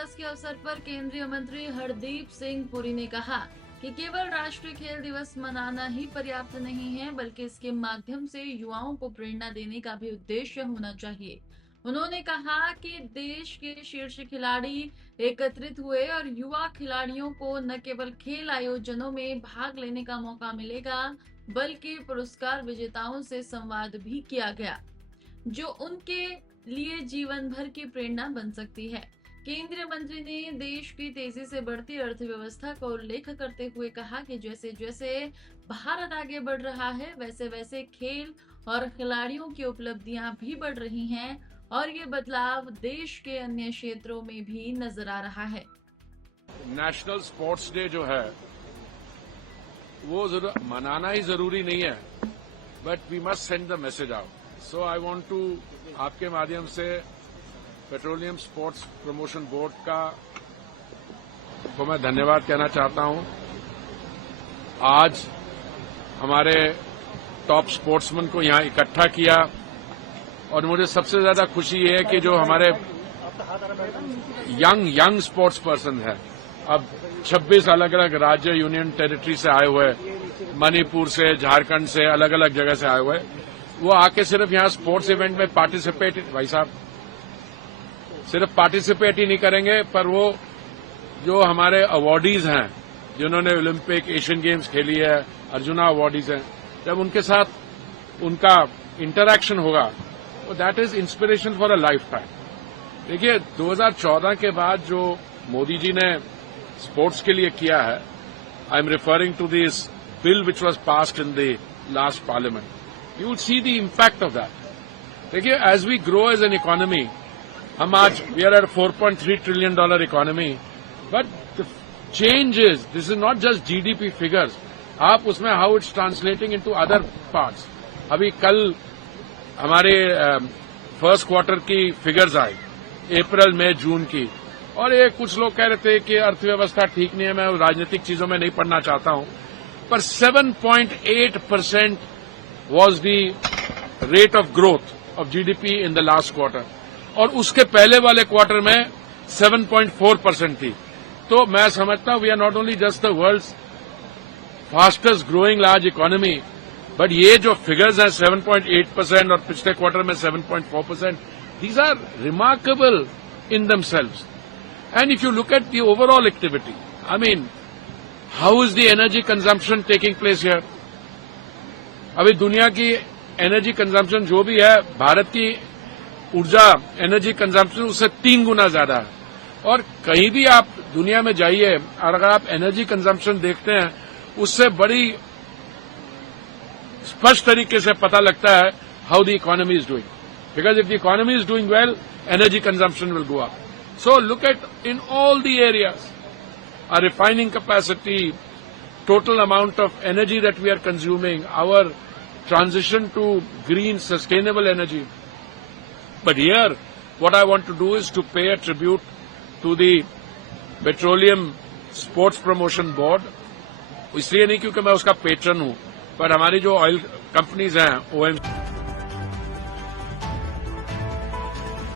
दिवस के अवसर पर केंद्रीय मंत्री हरदीप सिंह पुरी ने कहा कि केवल राष्ट्रीय खेल दिवस मनाना ही पर्याप्त नहीं है, बल्कि इसके माध्यम से युवाओं को प्रेरणा देने का भी उद्देश्य होना चाहिए। उन्होंने कहा कि देश के शीर्ष खिलाड़ी एकत्रित हुए और युवा खिलाड़ियों को न केवल खेल आयोजनों में भाग लेने का मौका मिलेगा, बल्कि पुरस्कार विजेताओं से संवाद भी किया गया, जो उनके लिए जीवन भर की प्रेरणा बन सकती है। केंद्रीय मंत्री ने देश की तेजी से बढ़ती अर्थव्यवस्था का उल्लेख करते हुए कहा कि जैसे जैसे भारत आगे बढ़ रहा है, वैसे वैसे खेल और खिलाड़ियों की उपलब्धियां भी बढ़ रही हैं और ये बदलाव देश के अन्य क्षेत्रों में भी नजर आ रहा है। नेशनल स्पोर्ट्स डे जो है वो मनाना ही जरूरी नहीं है, but we must send the message out. So I want to आपके माध्यम से पेट्रोलियम स्पोर्ट्स प्रमोशन बोर्ड को मैं धन्यवाद कहना चाहता हूं। आज हमारे टॉप स्पोर्ट्समैन को यहां इकट्ठा किया और मुझे सबसे ज्यादा खुशी ये है कि जो हमारे यंग स्पोर्ट्स पर्सन है, अब 26 अलग अलग राज्य यूनियन टेरिटरी से आए हुए, मणिपुर से, झारखंड से, अलग अलग जगह से आए हुए, वो आके सिर्फ यहाँ स्पोर्ट्स इवेंट में पार्टिसिपेट, भाई साहब सिर्फ पार्टिसिपेट ही नहीं करेंगे, पर वो जो हमारे अवार्डीज हैं जिन्होंने ओलंपिक, एशियन गेम्स खेली है, अर्जुना अवार्डीज हैं, जब उनके साथ उनका इंटरैक्शन होगा तो that is inspiration for a life time. देखिए 2014 के बाद जो मोदी जी ने स्पोर्ट्स के लिए किया है, I am referring to this bill which was passed in the last parliament, you will see the impact of that. देखिए, as we grow as an economy, हम आज we are at a $4.3 trillion economy, but the change is, this is not just GDP figures. आप उसमें how it's translating into other parts. अभी कल हमारे first quarter की figures आई, अप्रैल, मई, जून की, और ये कुछ लोग कह रहे थे कि अर्थव्यवस्था ठीक नहीं है, मैं राजनीतिक चीजों में नहीं पढ़ना चाहता हूं, पर 7.8% was the rate of growth of GDP in the last quarter, और उसके पहले वाले क्वार्टर में 7.4% थी। तो मैं समझता हूं we are not only just the world's fastest growing large economy, but ये जो फिगर्स हैं 7.8% और पिछले क्वार्टर में 7.4%, these are remarkable in themselves. And if you look at the overall activity, I mean, how is the energy consumption taking place here? अभी दुनिया की energy consumption जो भी है, भारत की ऊर्जा एनर्जी कंजम्पशन उससे 3 गुना ज्यादा है। और कहीं भी आप दुनिया में जाइए और अगर आप एनर्जी कंजम्पशन देखते हैं, उससे बड़ी स्पष्ट तरीके से पता लगता है how the economy is doing, because if the economy is doing well, energy consumption will go up. So look at in all the areas, our refining capacity, total amount of energy that we are consuming, our transition to green, sustainable energy. But here, what I want to do is to pay a tribute to the Petroleum Sports Promotion Board. इसलिए नहीं क्योंकि मैं उसका patron हूं, पर हमारी जो oil companies हैं, OMC